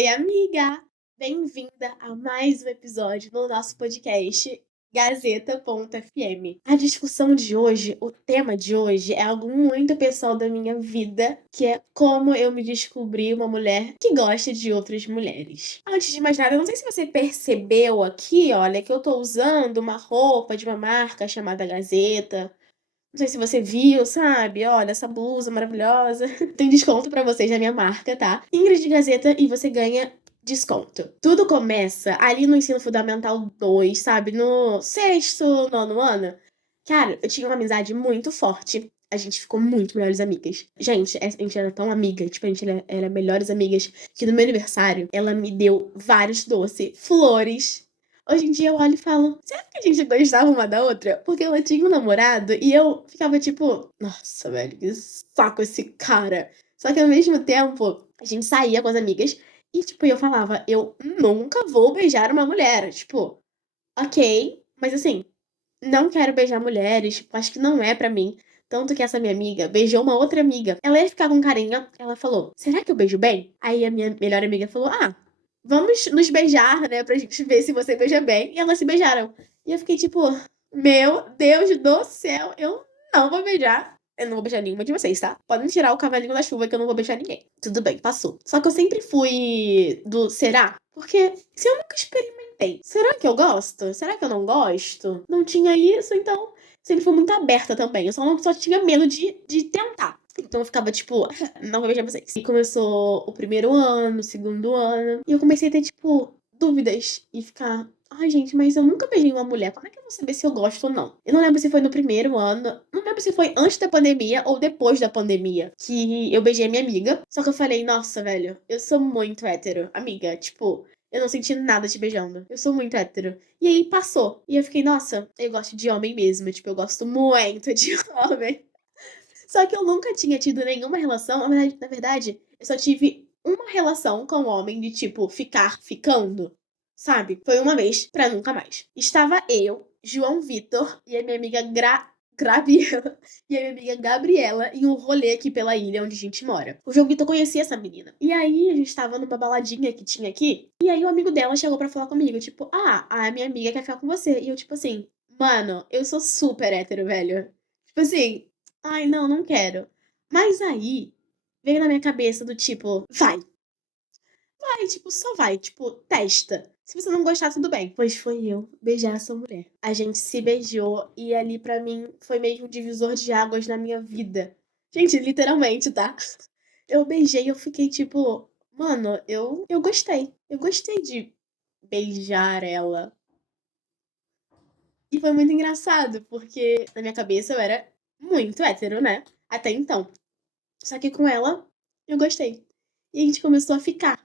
Oi, amiga! Bem-vinda a mais um episódio no nosso podcast Gazeta.fm. A discussão de hoje, o tema de hoje, é algo muito pessoal da minha vida, que é como eu me descobri uma mulher que gosta de outras mulheres. Antes de mais nada, eu não sei se você percebeu aqui, olha, que eu tô usando uma roupa de uma marca chamada Gazeta. Não sei se você viu, sabe? Olha, essa blusa maravilhosa. Tem desconto pra vocês na minha marca, tá? Ingrid Gazeta e você ganha desconto. Tudo começa ali no ensino fundamental 2, sabe? No sexto, nono ano. Cara, eu tinha uma amizade muito forte. A gente ficou muito melhores amigas. Gente, a gente era tão amiga, tipo, a gente era melhores amigas, que no meu aniversário, ela me deu vários doces, flores. Hoje em dia eu olho e falo, será que a gente gostava uma da outra? Porque ela tinha um namorado e eu ficava tipo, nossa, velho, que saco esse cara. Só que ao mesmo tempo, a gente saía com as amigas e, tipo, eu falava, eu nunca vou beijar uma mulher. Tipo, ok, mas assim, não quero beijar mulheres, tipo, acho que não é pra mim. Tanto que essa minha amiga beijou uma outra amiga. Ela ia ficar com carinha, ela falou, será que eu beijo bem? Aí a minha melhor amiga falou, vamos nos beijar, né, pra gente ver se você beija bem. E elas se beijaram. E eu fiquei tipo, meu Deus do céu, eu não vou beijar. Eu não vou beijar nenhuma de vocês, tá? Podem tirar o cavalinho da chuva que eu não vou beijar ninguém. Tudo bem, passou. Só que eu sempre fui do será? Porque se eu nunca experimentei, será que eu gosto? Será que eu não gosto? Não tinha isso, então sempre fui muito aberta também. Eu só tinha medo de tentar. Então eu ficava tipo, não vou beijar vocês. E começou o primeiro ano, o segundo ano. E eu comecei a ter, tipo, dúvidas. E ficar, ai, gente, mas eu nunca beijei uma mulher. Como é que eu vou saber se eu gosto ou não? Eu não lembro se foi no primeiro ano. Não lembro se foi antes da pandemia ou depois da pandemia. Que eu beijei a minha amiga. Só que eu falei, nossa, velho, eu sou muito hétero. Amiga, tipo. Eu não senti nada te beijando. Eu sou muito hétero. E aí passou. E eu fiquei, nossa, eu gosto de homem mesmo. Tipo, eu gosto muito de homem. Só que eu nunca tinha tido nenhuma relação. Na verdade, eu só tive uma relação com um homem de tipo ficar ficando, sabe? Foi uma vez pra nunca mais. Estava eu, João Vitor e a minha amiga Grabiela e a minha amiga Gabriela em um rolê aqui pela ilha onde a gente mora. O João Vitor conhecia essa menina. E aí a gente tava numa baladinha que tinha aqui. E aí o amigo dela chegou pra falar comigo, tipo, a minha amiga quer ficar com você. E eu, tipo assim, mano, eu sou super hétero, velho. Tipo assim, ai, não, não quero. Mas aí veio na minha cabeça do tipo, vai, tipo, só vai, tipo, testa. Se você não gostar, tudo bem. Pois foi eu beijar essa mulher. A gente se beijou e ali pra mim foi meio um divisor de águas na minha vida. Gente, literalmente, tá? Eu beijei e eu fiquei tipo, mano, eu gostei. Eu gostei de beijar ela. E foi muito engraçado, porque na minha cabeça eu era muito hétero, né? Até então. Só que com ela, eu gostei. E a gente começou a ficar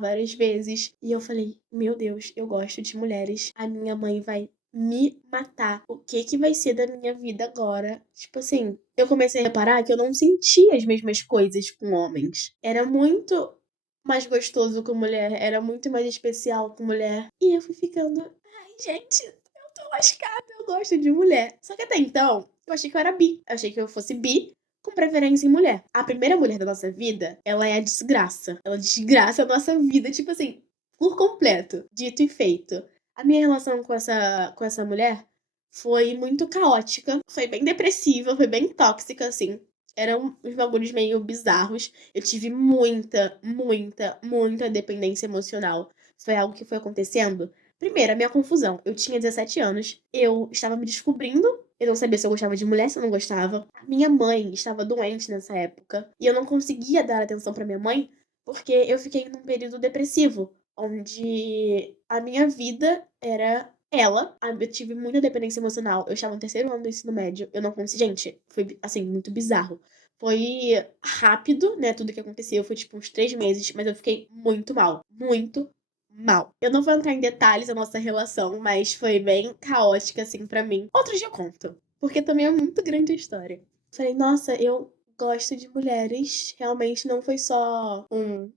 várias vezes. E eu falei, meu Deus, eu gosto de mulheres. A minha mãe vai me matar. O que que vai ser da minha vida agora? Tipo assim, eu comecei a reparar que eu não sentia as mesmas coisas com homens. Era muito mais gostoso com mulher, era muito mais especial com mulher. E eu fui ficando, ai, gente, eu tô lascada, eu gosto de mulher. Só que até então, eu achei que eu era bi. Eu achei que eu fosse bi com preferência em mulher. A primeira mulher da nossa vida, ela é a desgraça. Ela desgraça a nossa vida, tipo assim, por completo. Dito e feito. A minha relação com essa mulher foi muito caótica, foi bem depressiva, foi bem tóxica, assim. Eram uns bagulhos meio bizarros. Eu tive muita, muita, muita dependência emocional. Foi algo que foi acontecendo. Primeiro, a minha confusão. Eu tinha 17 anos, eu estava me descobrindo, eu não sabia se eu gostava de mulher, se eu não gostava. A minha mãe estava doente nessa época e eu não conseguia dar atenção pra minha mãe porque eu fiquei num período depressivo, onde a minha vida era ela. Eu tive muita dependência emocional. Eu estava no terceiro ano do ensino médio. Eu não consegui. Gente, foi assim, muito bizarro. Foi rápido, né? Tudo que aconteceu. Foi tipo uns 3 meses, mas eu fiquei muito mal. Muito mal. Eu não vou entrar em detalhes da nossa relação, mas foi bem caótica, assim, pra mim. Outro dia eu conto, porque também é muito grande a história. Falei, nossa, eu gosto de mulheres. Realmente não foi só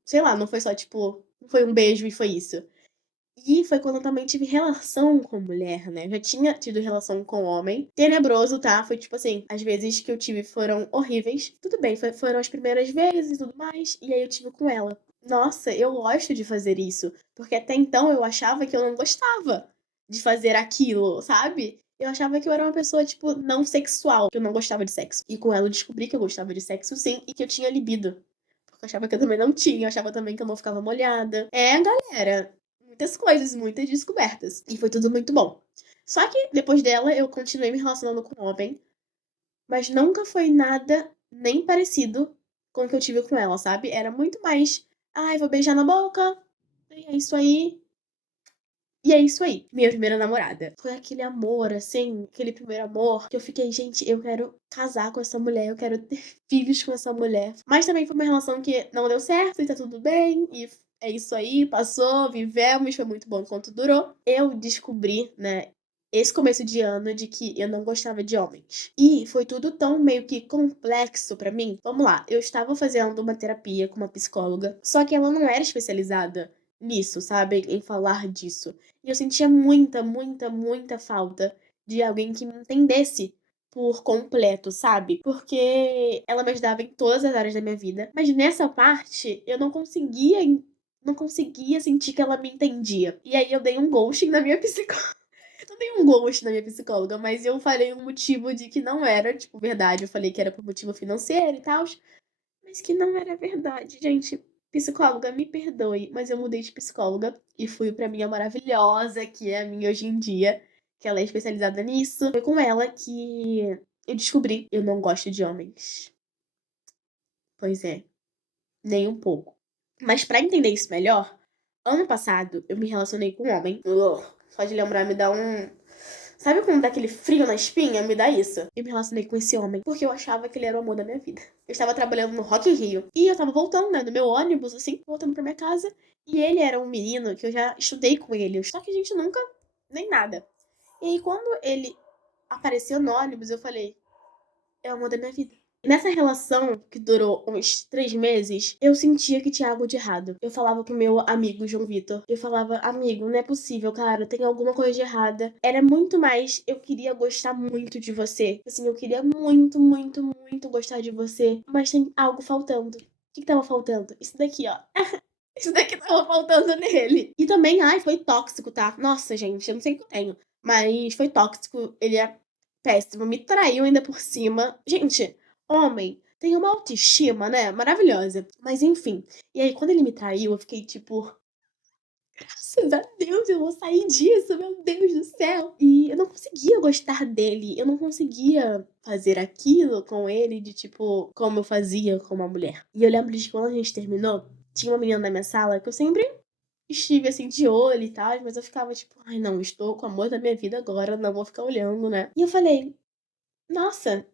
sei lá, não foi só tipo, não foi um beijo e foi isso. E foi quando eu também tive relação com mulher, né? Eu já tinha tido relação com homem. Tenebroso, tá? Foi tipo assim, as vezes que eu tive foram horríveis. Tudo bem, foram as primeiras vezes e tudo mais. E aí eu tive com ela. nossa, eu gosto de fazer isso. Porque até então eu achava que eu não gostava de fazer aquilo, sabe? Eu achava que eu era uma pessoa, tipo, não sexual, que eu não gostava de sexo. E com ela eu descobri que eu gostava de sexo sim e que eu tinha libido. Porque eu achava que eu também não tinha, eu achava também que eu não ficava molhada. É, galera, muitas coisas, muitas descobertas. E foi tudo muito bom. Só que depois dela eu continuei me relacionando com um homem, mas nunca foi nada nem parecido com o que eu tive com ela, sabe? Era muito mais, ai, vou beijar na boca, e é isso aí. E é isso aí, minha primeira namorada. Foi aquele amor, assim, aquele primeiro amor, que eu fiquei, gente, eu quero casar com essa mulher, eu quero ter filhos com essa mulher. Mas também foi uma relação que não deu certo e tá tudo bem, e é isso aí, passou, vivemos, foi muito bom enquanto durou. Eu descobri, né, esse começo de ano de que eu não gostava de homens. E foi tudo tão meio que complexo pra mim. Vamos lá, eu estava fazendo uma terapia com uma psicóloga, só que ela não era especializada nisso, sabe? Em falar disso. E eu sentia muita, muita, muita falta de alguém que me entendesse por completo, sabe? Porque ela me ajudava em todas as áreas da minha vida, mas nessa parte eu não conseguia sentir que ela me entendia. E aí eu dei um ghosting na minha psicóloga. Não dei um ghost na minha psicóloga, mas eu falei um motivo de que não era, tipo, verdade. Eu falei que era por motivo financeiro e tal, mas que não era verdade, gente. Psicóloga, me perdoe, mas eu mudei de psicóloga e fui pra minha maravilhosa, que é a minha hoje em dia, que ela é especializada nisso. Foi com ela que eu descobri eu não gosto de homens. Pois é, nem um pouco. Mas pra entender isso melhor, ano passado eu me relacionei com um homem. Só de lembrar me dá um. Sabe quando dá aquele frio na espinha? Me dá isso. Eu me relacionei com esse homem porque eu achava que ele era o amor da minha vida. Eu estava trabalhando no Rock in Rio e eu tava voltando, né, no meu ônibus, assim, voltando pra minha casa. E ele era um menino que eu já estudei com ele, só que a gente nunca, nem nada. E aí, quando ele apareceu no ônibus, eu falei: é o amor da minha vida. Nessa relação, que durou uns 3 meses, eu sentia que tinha algo de errado. Eu falava pro meu amigo João Vitor. Eu falava, amigo, não é possível, cara, tem alguma coisa de errada. Era muito mais, eu queria gostar muito de você. Assim, eu queria muito, muito, muito gostar de você. Mas tem algo faltando. O que tava faltando? Isso daqui, ó. Isso daqui tava faltando nele. E também, ai, foi tóxico, tá? Nossa, gente, eu não sei o que eu tenho. Mas foi tóxico. Ele é péssimo. Me traiu ainda por cima. Gente, homem tem uma autoestima, né? Maravilhosa. Mas enfim. E aí, quando ele me traiu, eu fiquei tipo, graças a Deus, eu vou sair disso, meu Deus do céu. E eu não conseguia gostar dele. Eu não conseguia fazer aquilo com ele de tipo, como eu fazia com uma mulher. E eu lembro de quando a gente terminou, tinha uma menina na minha sala que eu sempre estive assim de olho e tal, mas eu ficava tipo, ai não, estou com o amor da minha vida agora, não vou ficar olhando, né? E eu falei, nossa,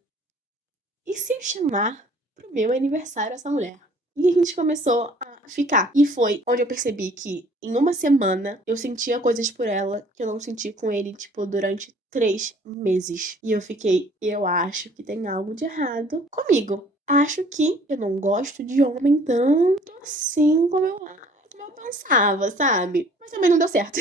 e se eu chamar pro meu aniversário essa mulher? E a gente começou a ficar. E foi onde eu percebi que em uma semana eu sentia coisas por ela que eu não senti com ele, tipo, durante 3 meses. E eu fiquei, eu acho que tem algo de errado comigo. Acho que eu não gosto de homem tanto assim como eu pensava, sabe? Mas também não deu certo.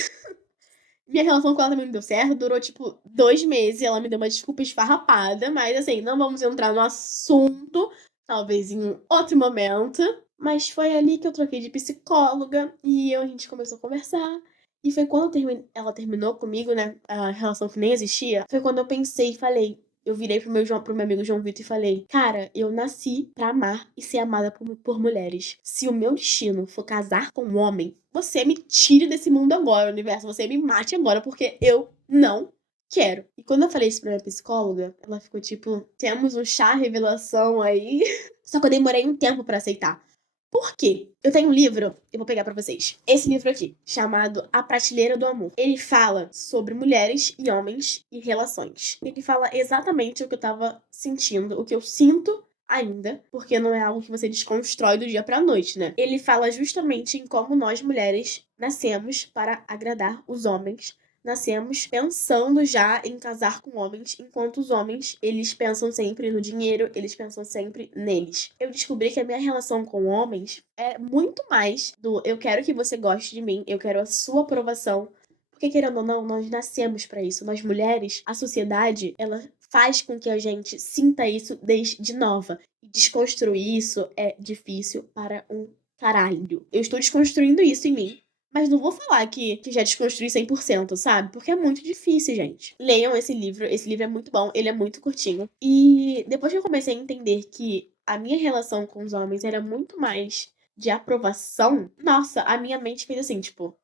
Minha relação com ela também não deu certo, durou tipo 2 meses. Ela me deu uma desculpa esfarrapada, mas assim, não vamos entrar no assunto, talvez em um outro momento. Mas foi ali que eu troquei de psicóloga e a gente começou a conversar. E foi quando ela terminou comigo, né? A relação que nem existia. Foi quando eu pensei e falei. Eu virei pro meu amigo João Vitor e falei: cara, eu nasci pra amar e ser amada por mulheres. Se o meu destino for casar com um homem, você me tire desse mundo agora, universo. Você me mate agora, porque eu não quero. E quando eu falei isso pra minha psicóloga, ela ficou tipo: temos um chá revelação aí. Só que eu demorei um tempo pra aceitar. Por quê? Eu tenho um livro, eu vou pegar pra vocês. Esse livro aqui, chamado A Prateleira do Amor. Ele fala sobre mulheres e homens e relações. Ele fala exatamente o que eu tava sentindo, o que eu sinto ainda, porque não é algo que você desconstrói do dia pra noite, né? Ele fala justamente em como nós mulheres nascemos para agradar os homens, nascemos pensando já em casar com homens, enquanto os homens, eles pensam sempre no dinheiro, eles pensam sempre neles. Eu descobri que a minha relação com homens é muito mais do eu quero que você goste de mim, eu quero a sua aprovação. Porque, querendo ou não, nós nascemos para isso. Nós mulheres, a sociedade, ela faz com que a gente sinta isso desde nova. E desconstruir isso é difícil para um caralho, eu estou desconstruindo isso em mim. Mas não vou falar que já desconstruí 100%, sabe? Porque é muito difícil, gente. Leiam esse livro é muito bom, ele é muito curtinho. E depois que eu comecei a entender que a minha relação com os homens era muito mais de aprovação, nossa, a minha mente fez assim, tipo,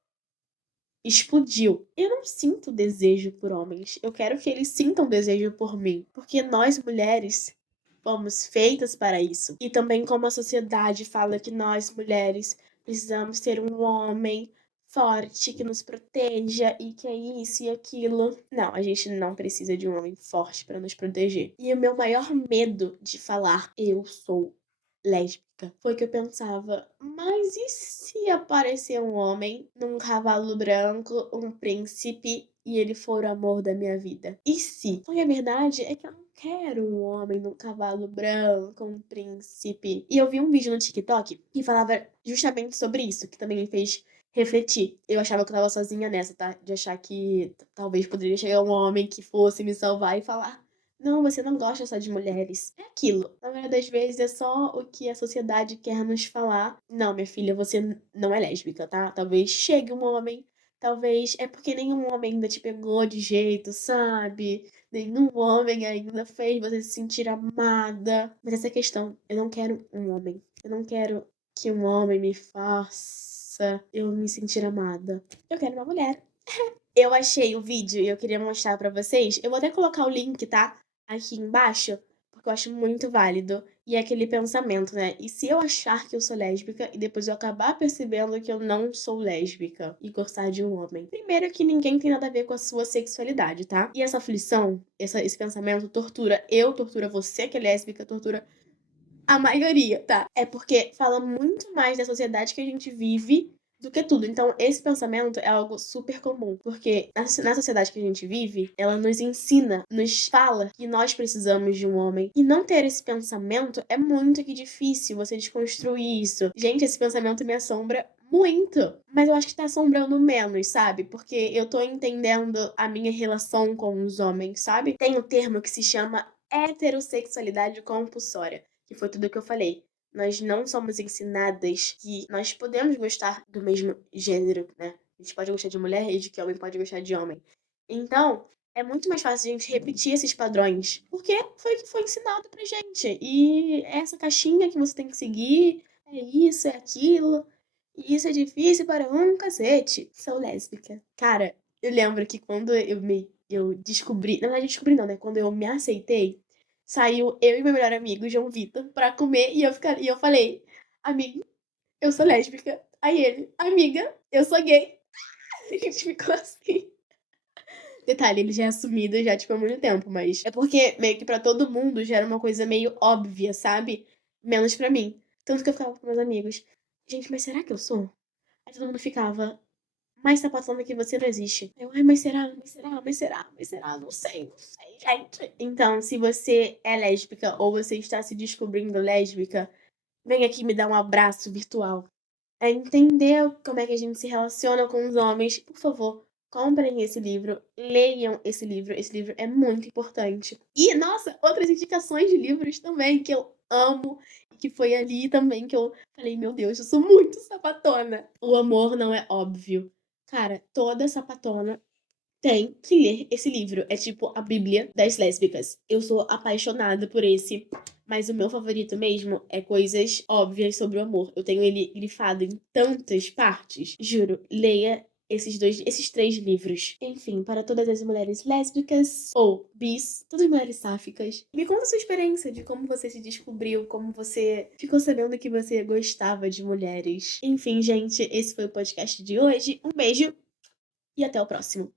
explodiu. Eu não sinto desejo por homens. Eu quero que eles sintam desejo por mim. Porque nós, mulheres, fomos feitas para isso. E também como a sociedade fala que nós, mulheres, precisamos ter um homem forte que nos proteja e que é isso e aquilo. Não, a gente não precisa de um homem forte para nos proteger. E o meu maior medo de falar eu sou lésbica foi que eu pensava, mas e se aparecer um homem num cavalo branco, um príncipe, e ele for o amor da minha vida? E se? Só que a verdade é que eu não quero um homem num cavalo branco, um príncipe. E eu vi um vídeo no TikTok que falava justamente sobre isso, que também me fez refletir. Eu achava que eu tava sozinha nessa, tá? De achar que talvez poderia chegar um homem que fosse me salvar e falar: não, você não gosta só de mulheres. É aquilo. Na maioria das vezes é só o que a sociedade quer nos falar. Não, minha filha, você não é lésbica, tá? Talvez chegue um homem. Talvez é porque nenhum homem ainda te pegou de jeito, sabe? Nenhum homem ainda fez você se sentir amada. Mas essa é a questão. Eu não quero um homem. Eu não quero que um homem me faça eu me sentir amada. Eu quero uma mulher. Eu achei o vídeo e eu queria mostrar pra vocês. Eu vou até colocar o link, tá? Aqui embaixo, porque eu acho muito válido. E é aquele pensamento, né? E se eu achar que eu sou lésbica e depois eu acabar percebendo que eu não sou lésbica e gostar de um homem? Primeiro que ninguém tem nada a ver com a sua sexualidade, tá? E essa aflição, esse pensamento tortura eu, tortura você que é lésbica, tortura a maioria, tá? É porque fala muito mais da sociedade que a gente vive do que tudo. Então, esse pensamento é algo super comum, porque na sociedade que a gente vive, ela nos ensina, nos fala que nós precisamos de um homem. E não ter esse pensamento é muito que difícil você desconstruir isso. Gente, esse pensamento me assombra muito. Mas eu acho que tá assombrando menos, sabe? Porque eu tô entendendo a minha relação com os homens, sabe? Tem um termo que se chama heterossexualidade compulsória, que foi tudo que eu falei. Nós não somos ensinadas que nós podemos gostar do mesmo gênero, né? A gente pode gostar de mulher e de que homem pode gostar de homem. Então, é muito mais fácil a gente repetir esses padrões, porque foi o que foi ensinado pra gente. E é essa caixinha que você tem que seguir, é isso, é aquilo. E isso é difícil para um cacete. Sou lésbica. Cara, eu lembro que quando eu descobri, na verdade descobri não, né? Quando eu me aceitei, saiu eu e meu melhor amigo, João Vitor, pra comer e eu falei: amigo, eu sou lésbica. Aí ele: amiga, eu sou gay. A gente ficou assim. Detalhe, ele já é assumido já, tipo, há muito tempo, mas é porque meio que pra todo mundo já era uma coisa meio óbvia, sabe? Menos pra mim. Tanto que eu ficava com meus amigos: gente, mas será que eu sou? Aí todo mundo ficava: mas tá passando que você não existe. Eu, ai, mas será? Mas será? Mas será? Mas será? Não sei, não sei, gente. Então, se você é lésbica ou você está se descobrindo lésbica, vem aqui me dar um abraço virtual. É entender como é que a gente se relaciona com os homens. Por favor, comprem esse livro, leiam esse livro. Esse livro é muito importante. E, nossa, outras indicações de livros também que eu amo. E que foi ali também que eu falei, meu Deus, eu sou muito sapatona. O amor não é óbvio. Cara, toda sapatona tem que ler esse livro. É tipo a Bíblia das lésbicas. Eu sou apaixonada por esse, mas o meu favorito mesmo é Coisas Óbvias sobre o Amor. Eu tenho ele grifado em tantas partes. Juro, leia esses três livros. Enfim, para todas as mulheres lésbicas ou bis, todas as mulheres sáficas, me conta a sua experiência de como você se descobriu, como você ficou sabendo que você gostava de mulheres. Enfim, gente, esse foi o podcast de hoje. Um beijo e até o próximo.